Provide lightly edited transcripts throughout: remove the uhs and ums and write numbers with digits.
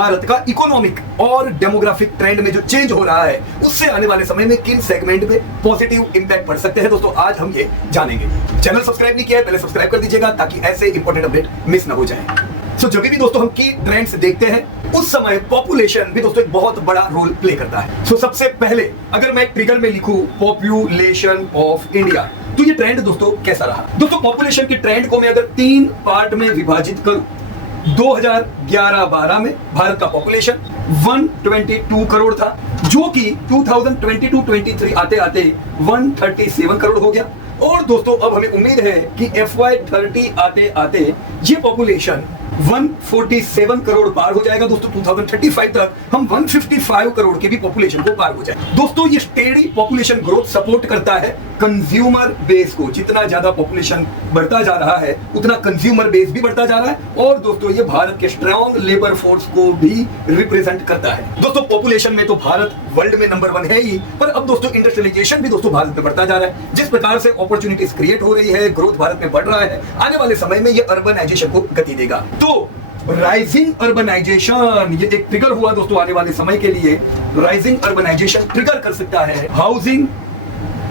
भारत का इकोनॉमिक और demographic trend में जो चेंज हो रहा है उससे आने वाले समय में किन सेगमेंट पे पॉजिटिव इंपैक्ट पड़ सकते हैं दोस्तों, आज हम ये जानेंगे। चैनल सब्सक्राइब नहीं किया है, पहले सब्सक्राइब कर दीजिएगा ताकि ऐसे इंपॉर्टेंट अपडेट मिस ना हो जाए। जब भी दोस्तों हम की ट्रेंड्स देखते हैं उस समय पॉपुलेशन भी दोस्तों एक बहुत बड़ा रोल प्ले करता है। सबसे पहले अगर मैं ट्रिगर में लिखूं पॉपुलेशन ऑफ इंडिया, तो ये ट्रेंड दोस्तों कैसा रहा? दोस्तों पॉपुलेशन के ट्रेंड को मैं अगर 3 पार्ट में विभाजित करूं, 2011-12 में भारत का पॉपुलेशन 122 करोड़ था, जो कि 2022-23 आते आते 137 करोड़ हो गया। और दोस्तों अब हमें उम्मीद है कि FY30 आते आते ये पॉपुलेशन 147 करोड़ पार हो जाएगा। दोस्तों 2035 तक हम 155 करोड़ के भी पॉपुलेशन को पार हो जाए। दोस्तों ये स्टेडी पॉपुलेशन ग्रोथ सपोर्ट करता है कंज्यूमर बेस को। जितना ज्यादा पॉपुलेशन बढ़ता जा रहा है उतना कंज्यूमर बेस भी बढ़ता जा रहा है और दोस्तों ये भारत के स्ट्रॉन्ग लेबर फोर्स को भी रिप्रेजेंट करता है। दोस्तों पॉपुलेशन में तो भारत वर्ल्ड में नंबर 1 है ही, पर अब दोस्तों इंडस्ट्रियलाइजेशन भी दोस्तों भारत में बढ़ता जा रहा है। जिस प्रकार से अपॉर्चुनिटीज क्रिएट हो रही है, ग्रोथ भारत में बढ़ रहा है, आने वाले समय में ये अर्बनाइजेशन को गति देगा। तो राइजिंग अर्बनाइजेशन ये एक ट्रिगर हुआ दोस्तों आने वाले समय के लिए। राइजिंग अर्बनाइजेशन ट्रिगर कर सकता है हाउसिंग,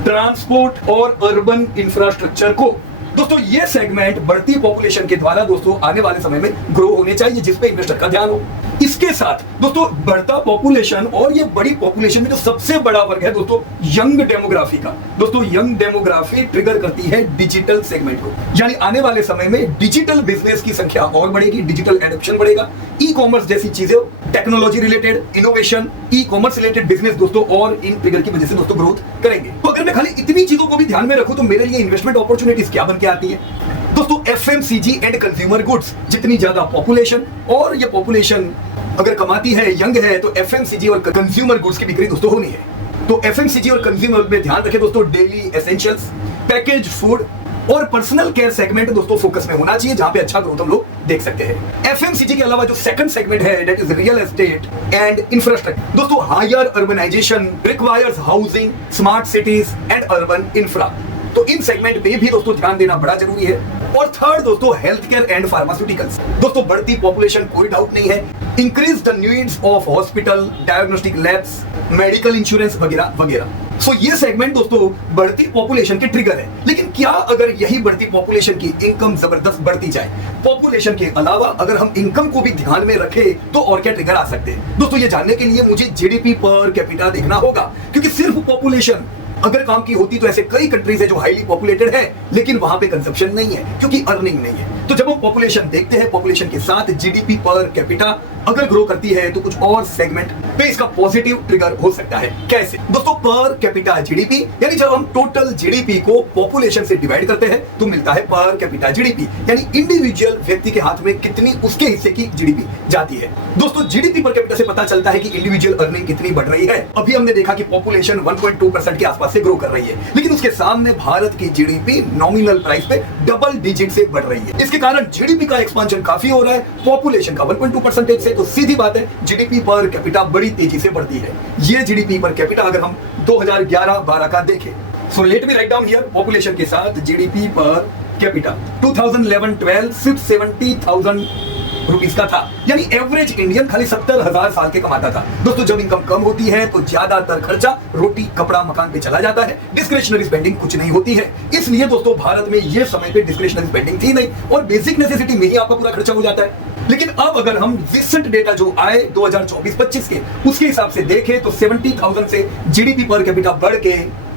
ट्रांसपोर्ट और अर्बन इंफ्रास्ट्रक्चर को। दोस्तों ये सेगमेंट बढ़ती पॉपुलेशन के द्वारा दोस्तों आने वाले समय में ग्रो होने चाहिए, जिस पे इन्वेस्टर का ध्यान हो। इसके साथ दोस्तों बढ़ता पॉपुलेशन और ये बड़ी पॉपुलेशन में जो सबसे बड़ा वर्ग है दोस्तों यंग डेमोग्राफी का। दोस्तों यंग डेमोग्राफी ट्रिगर करती है डिजिटल सेगमेंट को, यानी आने वाले समय में डिजिटल बिजनेस की संख्या और बढ़ेगी, डिजिटल एडॉप्शन बढ़ेगा, ई कॉमर्स जैसी चीजें, technology related innovation, e commerce related business दोस्तों और इन ट्रिगर की वजह से दोस्तों ग्रोथ करेंगे। तो अगर मैं खाली इतनी चीजों को भी ध्यान में रखूं तो मेरे लिए इन्वेस्टमेंट अपॉर्चुनिटीज क्या बन के आती है? दोस्तों FMCG एंड कंज्यूमर गुड्स, जितनी ज्यादा पॉपुलेशन और ये पॉपुलेशन अगर कमाती है, यंग है, तो FMCG और कंज्यूमर गुड्स की बिक्री दोस्तों होनी है। तो FMCG और कंज्यूमर में ध्यान रखें दोस्तों, डेली एसेंशियल्स, पैकेज फूड और पर्सनल केयर सेगमेंट दोस्तों फोकस में होना चाहिए, जहां पे अच्छा ग्रोथ हम लोग देख सकते हैं। FMCG के अलावा जो सेकंड सेगमेंट है that is real estate and infrastructure. दोस्तों higher urbanization requires housing, smart cities and urban infra, तो इन सेगमेंट पे भी दोस्तों ध्यान देना बड़ा जरूरी है। और थर्ड दोस्तों हेल्थ केयर एंड फार्मास्यूटिकल्स। दोस्तों बढ़ती पॉपुलेशन कोई डाउट नहीं है, increase the needs of hospital, diagnostic labs, medical insurance वगैरह वगैरह। सो ये सेगमेंट दोस्तों बढ़ती पॉपुलेशन के ट्रिगर है। लेकिन क्या अगर यही बढ़ती पॉपुलेशन की इनकम जबरदस्त बढ़ती जाए, पॉपुलेशन के अलावा अगर हम इनकम को भी ध्यान में रखें तो और क्या ट्रिगर आ सकते हैं? दोस्तों ये जानने के लिए मुझे GDP पर कैपिटा देखना होगा, क्योंकि सिर्फ पॉपुलेशन अगर काम की होती तो ऐसे कई कंट्रीज है जो हाईली पॉपुलेटेड है लेकिन वहां पे कंजप्शन नहीं है क्योंकि अर्निंग नहीं है। तो जब हम पॉपुलेशन देखते हैं, पॉपुलेशन के साथ GDP पर कैपिटा अगर ग्रो करती है तो कुछ और सेगमेंट पे इसका पॉजिटिव ट्रिगर हो सकता है। कैसे? दोस्तों पर कैपिटा GDP, यानी जब हम टोटल GDP को पॉपुलेशन से डिवाइड करते हैं तो मिलता है पर कैपिटा GDP, यानी इंडिविजुअल व्यक्ति के हाथ में कितनी उसके हिस्से की GDP जाती है। दोस्तों GDP पर कैपिटा से पता चलता है कि इंडिविजुअल अर्निंग कितनी बढ़ रही है। अभी हमने देखा कि पॉपुलेशन 1.2% के आसपास से ग्रो कर रही है, लेकिन उसके सामने भारत की GDP नॉमिनल प्राइस पे डबल डिजिट से बढ़ रही है। इसके कारण GDP का एक्सपांशन काफी हो रहा है, पॉपुलेशन का 1.2% से, तो सीधी बात है GDP पर कैपिटा बड़ी तेजी से बढ़ती है। ये GDP पर कैपिटा अगर हम 2011-12 का देखें, so let me write down here, population के साथ GDP पर कैपिटा 2011-12 सिर्फ 70,000 रुपीस का था, यानी एवरेज इंडियन खाली 70,000 साल के कमाता था। दोस्तों जब इनकम कम होती है तो ज्यादातर खर्चा रोटी कपड़ा मकान पे चला जाता है, डिस्क्रिशनरी स्पेंडिंग कुछ नहीं होती है। इसलिए दोस्तों भारत में ये समय पे डिस्क्रिशनरी स्पेंडिंग थी नहीं और बेसिक नेसेसिटी में ही आपका पूरा खर्चा हो जाता है। लेकिन अब अगर हम रिसेंट डेटा जो आए 2024-25 के उसके हिसाब से देखें तो 70,000 से GDP पर कैपिटा बढ़ के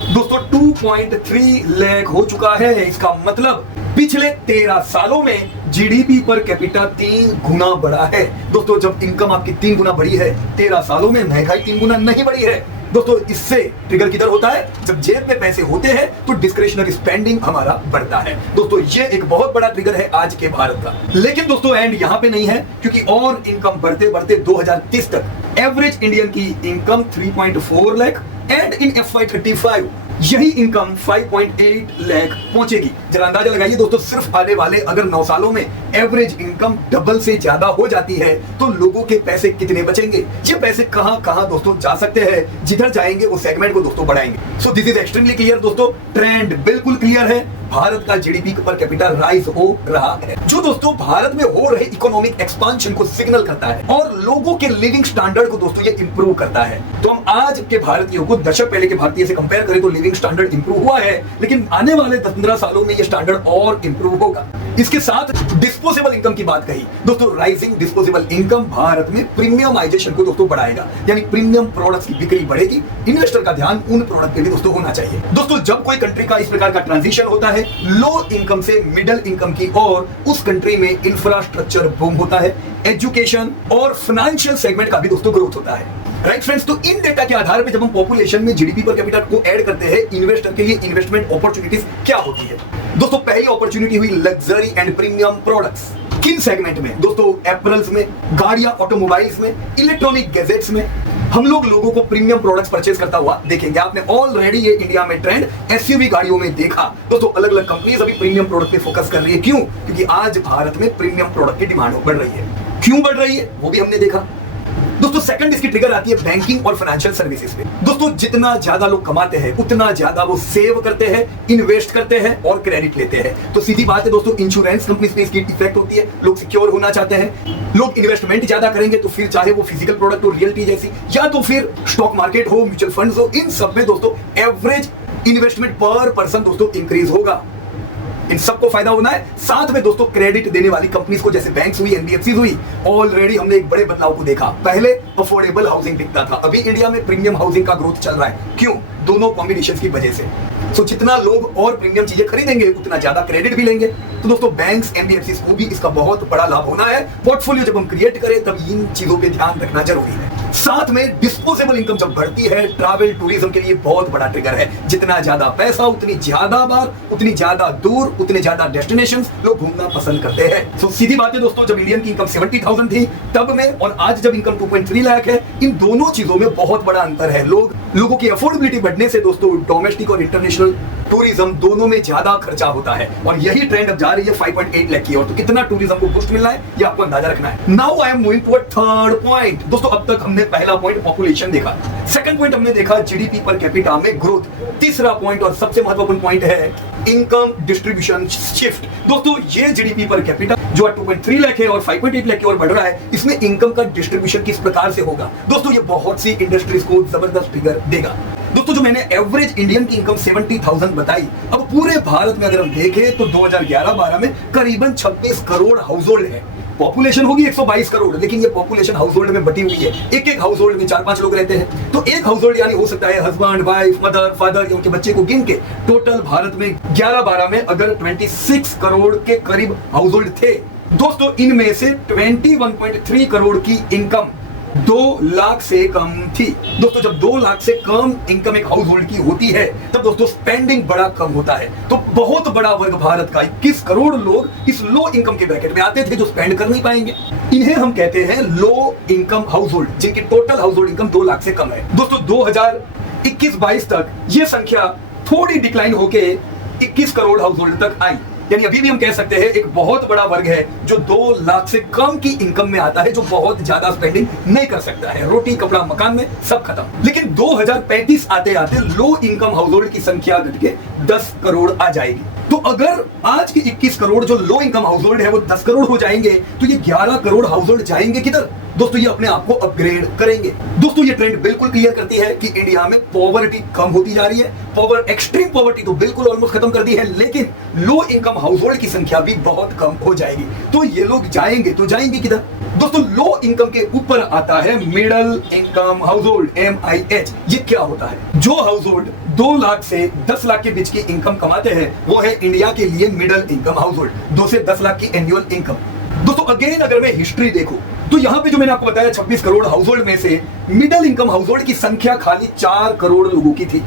दोस्तों 2.3 लाख हो चुका है। इसका मतलब पिछले 13 सालों में GDP पर कैपिटा 3 गुना बढ़ा है। दोस्तों जब इनकम आपकी 3 गुना बढ़ी है, 13 सालों में महंगाई 3 गुना नहीं बढ़ी है। दोस्तों इससे ट्रिगर किधर होता है? जब जेब में पैसे होते हैं तो डिस्क्रिशनरी स्पेंडिंग हमारा बढ़ता है। दोस्तों ये एक बहुत बड़ा ट्रिगर है आज के भारत का। लेकिन दोस्तों एंड यहाँ पे नहीं है, क्योंकि और इनकम बढ़ते बढ़ते 2030 तक एवरेज इंडियन की income 3.4 lakh and in FY35 यही इनकम 5.8 लाख पहुंचेगी। जरा अंदाजा लगाइए दोस्तों, सिर्फ आने वाले अगर 9 सालों में एवरेज इनकम डबल से ज्यादा हो जाती है तो लोगों के पैसे कितने बचेंगे? ये पैसे कहां कहां दोस्तों जा सकते हैं? जिधर जाएंगे वो सेगमेंट को दोस्तों बढ़ाएंगे। So this is extremely clear दोस्तों, ट्रेंड बिल्कुल क्लियर है। भारत का जीडीपी पर कैपिटा राइज हो रहा है, जो दोस्तों भारत में हो रहे इकोनॉमिक एक्सपांशन को सिग्नल करता है और लोगों के लिविंग स्टैंडर्ड को दोस्तों ये इंप्रूव करता है। तो हम आज के भारतीयों को दशक पहले के भारतीय से कंपेयर करें तो लिविंग स्टैंडर्ड इंप्रूव हुआ है, लेकिन आने वाले 10-15 सालों में ये स्टैंडर्ड और इंप्रूव होगा। इसके साथ डिस्पोजेबल इनकम की बात कही दोस्तों, राइजिंग डिस्पोजेबल इनकम भारत में प्रीमियमाइजेशन को दोस्तों बढ़ाएगा, यानी प्रीमियम प्रोडक्ट्स की बिक्री बढ़ेगी। इन्वेस्टर का ध्यान उन प्रोडक्ट पे भी दोस्तों होना चाहिए। दोस्तों जब कोई कंट्री का इस प्रकार का ट्रांजिशन होता है लो इनकम से मिडिल इनकम की और उस कंट्री में इंफ्रास्ट्रक्चर बूम होता है, एजुकेशन और फाइनेंशियल सेगमेंट का भी दोस्तों ग्रोथ होता है। राइट फ्रेंड्स, तो इन डेटा के आधार पर जब हम पॉपुलेशन में जीडीपी पर कैपिटा को ऐड करते हैं, इन्वेस्टर के लिए इन्वेस्टमेंट अपॉर्चुनिटीज क्या होती है। दोस्तों पहली अपॉर्चुनिटी हुई लग्जरी एंड प्रीमियम प्रोडक्ट्स। किन सेगमेंट में दोस्तों? एपरल्स में, गाड़ियां ऑटोमोबाइल्स में, इलेक्ट्रॉनिक गैजेट्स में हम लोगों को प्रीमियम प्रोडक्ट्स परचेज करता हुआ देखेंगे। आपने ऑलरेडी ये इंडिया में ट्रेंड एसयूवी गाड़ियों में देखा। दोस्तों अलग अलग कंपनीज अभी प्रीमियम प्रोडक्ट पे फोकस कर रही है। क्यों? क्योंकि आज भारत में प्रीमियम प्रोडक्ट की डिमांड बढ़ रही है। क्यों बढ़ रही है वो भी हमने देखा। दोस्तों सेकंड इसकी ट्रिगर आती है बैंकिंग और फाइनेंशियल सर्विसेज पे। दोस्तों जितना ज्यादा लोग कमाते हैं उतना ज्यादा वो सेव करते हैं, इन्वेस्ट करते हैं और क्रेडिट लेते हैं। तो सीधी बात है दोस्तों, इंश्योरेंस कंपनीज पे इसकी इफेक्ट होती है। लोग सिक्योर होना चाहते हैं, लोग इन्वेस्टमेंट ज्यादा करेंगे, तो फिर चाहे वो फिजिकल प्रोडक्ट हो, रियल्टी जैसी, या तो फिर स्टॉक मार्केट हो, म्यूचुअल फंड्स हो, इन सब में दोस्तों एवरेज इन्वेस्टमेंट पर पर्सन दोस्तों इंक्रीज होगा। इन सबको फायदा होना है। साथ में दोस्तों क्रेडिट देने वाली कंपनीज को, जैसे बैंक्स हुई, एनबीएफसी हुई, ऑलरेडी हमने एक बड़े बदलाव को देखा। पहले अफोर्डेबल हाउसिंग दिखता था, अभी इंडिया में प्रीमियम हाउसिंग का ग्रोथ चल रहा है। क्यों? दोनों कॉम्बिनेशन की वजह से। तो जितना लोग और प्रीमियम चीजें खरीदेंगे उतना ज्यादा क्रेडिट भी लेंगे। तो दोस्तों बैंक्स, एनबीएफसी को भी इसका बहुत बड़ा लाभ होना है। पोर्टफोलियो जब हम क्रिएट करें तब इन चीजों पे ध्यान रखना जरूरी है। साथ में डिस्पोजेबल इनकम जब बढ़ती है, ट्रैवल टूरिज्म के लिए बहुत बड़ा ट्रिगर है। जितना ज्यादा पैसा उतनी ज्यादा बार, उतनी ज्यादा दूर, उतने ज्यादा डेस्टिनेशंस लोग घूमना पसंद करते हैं। तो सीधी बात है दोस्तों, जब इंडियन की इनकम 70,000 थी तब में और आज जब इनकम 2.3 लाख है, इन दोनों चीजों में बहुत बड़ा अंतर है। लोगों की अफोर्डेबिलिटी बढ़ने से दोस्तों डोमेस्टिक और इंटरनेशनल टूरिज्म दोनों में ज्यादा खर्चा होता है और यही ट्रेंड अब जा रही है 5.8 लाख की ओर। तो कितना टूरिज्म को बूस्ट मिलना है ये आपको अंदाजा रखना है। Now I am moving toward third point. दोस्तों अब तक हमने पहला पॉइंट पॉपुलेशन देखा, सेकंड पॉइंट हमने देखा जीडीपी पर कैपिटा में ग्रोथ, तीसरा पॉइंट और सबसे महत्वपूर्ण पॉइंट है इनकम डिस्ट्रीब्यूशन शिफ्ट। दोस्तों ये जीडीपी पर कैपिटा जो 2.3 लाख है और 5.8 लाख की ओर बढ़ रहा है, इसमें इनकम का डिस्ट्रीब्यूशन किस प्रकार से होगा? दोस्तों ये बहुत सी इंडस्ट्रीज को जबरदस्त फिगर देगा। दोस्तों जो मैंने एवरेज इंडियन की इनकम 70,000 बताई, अब पूरे भारत में अगर हम देखें तो 2011-12 में करीबन 26 करोड़ हाउस होल्ड है। पॉपुलेशन होगी 122 करोड़, लेकिन ये पॉपुलेशन हाउस होल्ड में बटी हुई है। एक हाउस होल्ड में 4-5 लोग रहते हैं। तो एक हाउस होल्ड यानी हो सकता है हस्बैंड, वाइफ, मदर, फादर या उनके बच्चे को गिन के टोटल भारत में 11-12 में अगर 26 करोड़ के करीब हाउस होल्ड थे दोस्तों, इनमें से 21.3 करोड़ की इनकम 2 लाख से कम थी। दोस्तों जब 2 लाख से कम इनकम एक हाउस होल्ड की होती है तब दोस्तों स्पेंडिंग बड़ा कम होता है। तो बहुत बड़ा वर्ग भारत का 21 करोड़ लोग इस लो इनकम के ब्रैकेट में आते थे जो स्पेंड कर नहीं पाएंगे। इन्हें हम कहते हैं लो इनकम हाउस होल्ड, जिनकी total house hold income 2 lakh से कम है। दोस्तों 2021-22 तक ये संख्या थोड़ी डिक्लाइन होके 21 करोड़ हाउस होल्ड तक आई। यानी अभी भी हम कह सकते हैं एक बहुत बड़ा वर्ग है जो 2 लाख से कम की इनकम में आता है, जो बहुत ज्यादा स्पेंडिंग नहीं कर सकता है। रोटी, कपड़ा, मकान में सब खत्म। लेकिन 2035 आते आते लो इनकम हाउस होल्ड की संख्या घट के 10 करोड़ आ जाएगी। तो अगर आज के 21 करोड़ जो लो इनकम हाउस होल्ड है वो 10 करोड़ हो जाएंगे तो ये 11 करोड़ हाउस होल्ड जाएंगे किधर? दोस्तों ये अपने आप को अपग्रेड करेंगे। दोस्तों ये ट्रेंड बिल्कुल क्लियर करती है कि इंडिया में पॉवर्टी कम होती जा रही है। एक्सट्रीम पॉवर्टी तो बिल्कुल ऑलमोस्ट खत्म कर दी है, लेकिन लो इनकम हाउस होल्ड की संख्या भी बहुत कम हो जाएगी। तो ये लोग जाएंगे तो जाएंगे किधर? दोस्तों लो इनकम के ऊपर आता है middle income house hold, MIH। ये क्या होता है? जो हाउस होल्ड 2 लाख से 10 लाख के बीच की इनकम कमाते हैं वो है इंडिया के लिए मिडिल इनकम हाउस होल्ड, 2 से 10 लाख की एनुअल इनकम। दोस्तों अगेन अगर मैं हिस्ट्री देखूं तो यहाँ पे जो मैंने आपको बताया 26 करोड़ हाउस होल्ड में से मिडिल इनकम हाउस होल्ड की संख्या खाली 4 करोड़ लोगों की थी।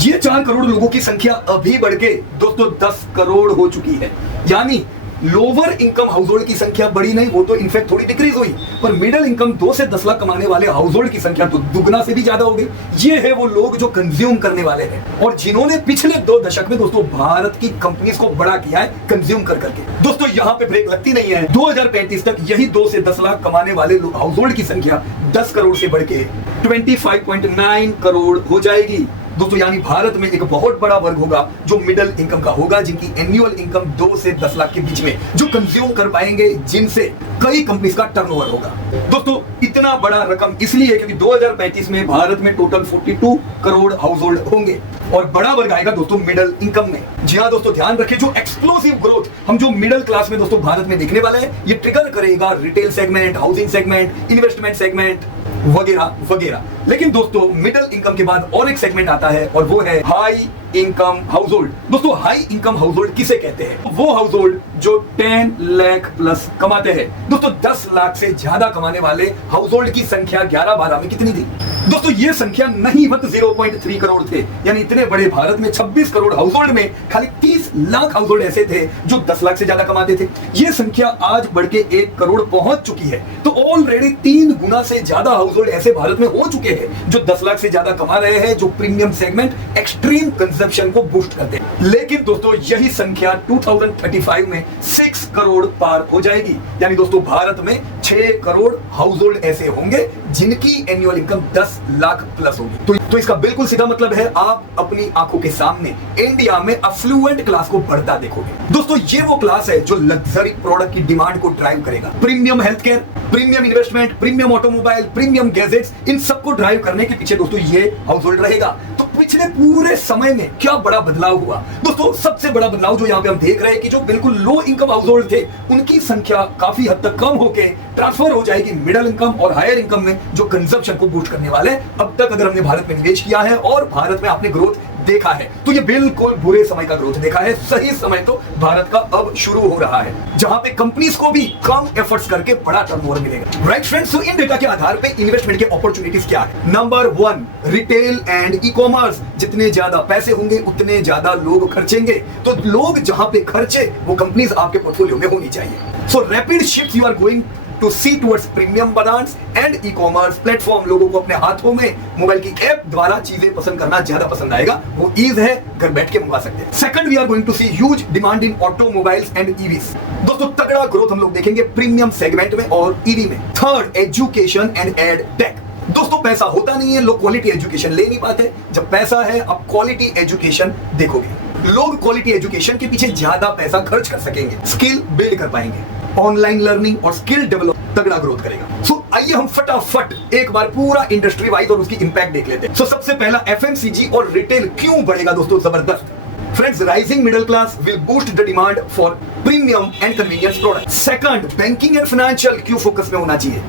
ये 4 करोड़ लोगों की संख्या अभी बढ़ के दोस्तों 10 करोड़ हो चुकी है। यानी लोअर इनकम हाउस होल्ड की संख्या बढ़ी नहीं, वो तो इनफैक्ट थोड़ी डिक्रीज हुई, पर मिडिल इनकम 2 से 10 लाख कमाने वाले हाउस होल्ड की संख्या तो दुगना से भी ज्यादा हो गई। ये है वो लोग जो कंज्यूम करने वाले हैं और जिन्होंने पिछले 2 दशक में दोस्तों भारत की कंपनीज को बड़ा किया है कंज्यूम कर करके। दोस्तों यहाँ पे ब्रेक लगती नहीं है। 2035 तक यही 2 से 10 लाख कमाने वाले हाउस होल्ड की संख्या 10 करोड़ से बढ़ के 25.9 करोड़ हो जाएगी। दोस्तों यानी भारत में एक बहुत बड़ा वर्ग होगा जो मिडिल इनकम का होगा, जिनकी एनुअल इनकम 2 से 10 लाख के बीच में, जो कंज्यूम कर पाएंगे, जिनसे कई कंपनीज का टर्नओवर होगा। दोस्तों इतना बड़ा रकम इसलिए क्योंकि 2035 में भारत में टोटल 42 करोड़ हाउस होल्ड होंगे और बड़ा वर्ग आएगा दोस्तों मिडिल इनकम में। जी हाँ दोस्तों, ध्यान रखें, जो एक्सप्लोसिव ग्रोथ हम जो मिडिल क्लास में दोस्तों भारत में देखने वाले हैं, ये ट्रिगर करेगा retail segment, housing segment, investment segment वगैरह वगैरह। लेकिन दोस्तों मिडिल इनकम के बाद और एक सेगमेंट आता है और वो है हाई इनकम हाउस होल्ड। दोस्तों हाई इनकम हाउस होल्ड किसे कहते हैं? वो हाउस होल्ड जो 10 लाख प्लस कमाते हैं। दोस्तों 10 लाख से ज्यादा कमाने वाले हाउस होल्ड की संख्या 11-12 में कितनी थी? दोस्तों ये संख्या नहीं मत 0.3 करोड़ थे, यानी इतने बड़े भारत में 26 करोड़ हाउस होल्ड में खाली 30 लाख हाउस होल्ड ऐसे थे जो 10 लाख से ज्यादा कमाते थे। ये संख्या आज बढ़ के 1 करोड़ पहुंच चुकी है। तो ऑलरेडी 3 गुना से ज्यादा हाउस होल्ड ऐसे भारत में हो चुके हैं जो 10 लाख से ज्यादा कमा रहे हैं, जो प्रीमियम सेगमेंट एक्सट्रीम कंजप्शन को बूस्ट करते हैं। लेकिन दोस्तों यही संख्या 2035 में 6 करोड़ पार हो जाएगी, यानी दोस्तों भारत में 6 करोड़ हाउस होल्ड ऐसे होंगे जिनकी एनुअल इनकम 10 लाख प्लस होगी। तो इसका बिल्कुल सीधा मतलब है आप अपनी आंखों के सामने इंडिया में अफ्लुएंट क्लास को बढ़ता देखोगे। दोस्तों ये वो क्लास है जो लग्जरी प्रोडक्ट की डिमांड को ड्राइव करेगा। Premium health care, premium investment, premium automobile, premium gadgets, इन सबको ड्राइव करने के पीछे दोस्तों ये हाउस होल्ड रहेगा। तो पिछले पूरे समय में क्या बड़ा बदलाव हुआ? दोस्तों सबसे बड़ा बदलाव जो यहाँ पे हम देख रहे हैं कि जो बिल्कुल लो इनकम हाउस होल्ड थे उनकी संख्या काफी हद तक कम होके ट्रांसफर हो जाएगी मिडिल इनकम और हायर इनकम में, जो कंजप्शन को बूस्ट करने वाले। अब तक अगर हमने भारत में निवेश किया है और भारत में आपने ग्रोथ देखा है तो ये बिल्कुल बुरे समय का ग्रोथ देखा है। सही समय तो भारत का अब शुरू हो रहा है, जहां पे कंपनीज को भी कम एफर्ट्स करके बड़ा टर्नओवर मिलेगा। राइट फ्रेंड्स, तो इन डेटा के आधार पे इन्वेस्टमेंट के अपॉर्चुनिटीज क्या है? Number 1 retail and e commerce. जितने ज्यादा पैसे होंगे उतने ज्यादा लोग खर्चेंगे, तो लोग जहां पे खर्चे वो कंपनीज आपके पोर्टफोलियो में होनी चाहिए। So rapid shift you are going to see towards premium brands and e commerce platform. लोगों को अपने हाथों में मोबाइल की ऐप द्वारा चीजें पसंद करना ज्यादा पसंद आएगा, वो ईज है, घर बैठ के मंगा सकते हैं। Second, we are going to see huge demand in automobiles and EVs. दोस्तों तगड़ा ग्रोथ हम लोग देखेंगे प्रीमियम सेगमेंट में और ईवी में। Third, education and ed tech. दोस्तों पैसा होता नहीं है, लोग क्वालिटी एजुकेशन ले नहीं पाते। जब पैसा है आप क्वालिटी एजुकेशन देखोगे, लोग क्वालिटी एजुकेशन के पीछे ज्यादा पैसा खर्च कर सकेंगे, स्किल बिल्ड कर पाएंगे। ऑनलाइन लर्निंग और स्किल डेवलप तगड़ा ग्रोथ करेगा। सो आइए हम फटाफट एक बार पूरा इंडस्ट्री वाइज और उसकी इंपैक्ट देख लेते हैं। सो सबसे पहला एफएमसीजी और रिटेल क्यों बढ़ेगा दोस्तों? जबरदस्त friends, rising middle class will boost the demand for premium and convenience product. Second, banking and financial क्यों फोकस में होना चाहिए?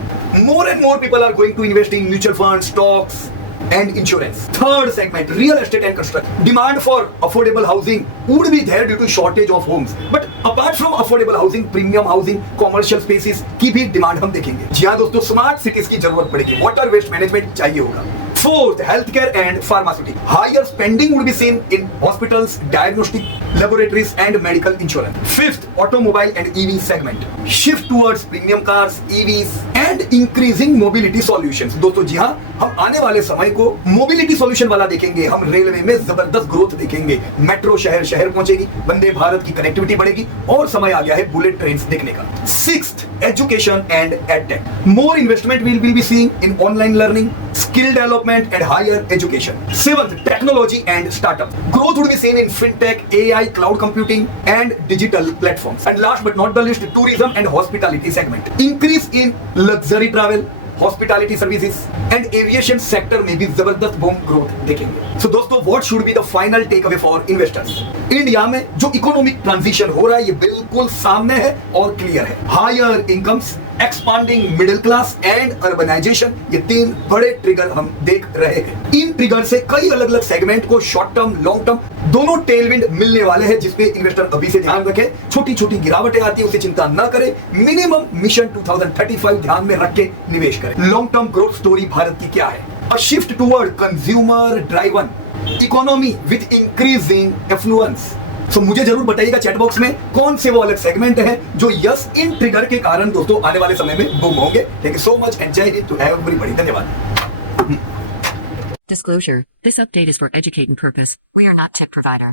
More and more people are going to invest in mutual fund, stocks and insurance. Third segment, real estate and construction. Demand for affordable housing would be there due to shortage of homes. But apart from affordable housing, premium housing, commercial spaces की भी demand हम देखेंगे। जी हाँ दोस्तों, smart cities की जरूरत पड़ेगी, water waste management चाहिए होगा। Fourth, healthcare and pharmaceutical. Higher spending would be seen in hospitals, diagnostic laboratories, and medical insurance. Fifth, automobile and EV segment. Shift towards premium cars, EVs, and increasing mobility solutions. दोस्तों जी हाँ, हम आने वाले समय को mobility solution वाला देखेंगे। हम रेलवे में जबरदस्त ग्रोथ देखेंगे, मेट्रो शहर शहर पहुंचेगी, वंदे भारत की कनेक्टिविटी बढ़ेगी और समय आ गया है बुलेट ट्रेन देखने का। Sixth, education and edtech. More investment will be seen in online learning, skill development and higher education. Seventh, technology and startup. Growth would be seen in fintech, AI, cloud computing and digital platforms. And last but not the least, tourism and hospitality segment. Increase in luxury travel, hospitality services and aviation sector में भी जबरदस्त boom growth देखेंगे। So दोस्तों, what should be the final take away for investors? India में जो economic transition हो रहा है ये बिल्कुल सामने है और क्लियर है। Higher incomes, expanding middle class and urbanisation, ये 3 बड़े ट्रिगर हम देख रहे हैं। इन ट्रिगर से कई अलग अलग सेगमेंट को शॉर्ट टर्म, लॉन्ग टर्म दोनों टेलविंड मिलने वाले हैं, जिसपे इन्वेस्टर अभी से ध्यान रखे। छोटी छोटी गिरावटें आती है उसे चिंता न करे, मिनिमम मिशन 2035 ध्यान में रख के निवेश करें। Long term growth story Bharat की क्या है? A shift toward consumer driven economy with increasing affluence. So मुझे जरूर बताइएगा चैट बॉक्स में कौन से वो अलग सेगमेंट है जो यस इन ट्रिगर के कारण दोस्तों आने वाले समय में बूम होंगे। Thank you so much and जय हिंद टू एवरीबॉडी। धन्यवाद। Disclosure: This update is for educating purpose. We are not tech provider.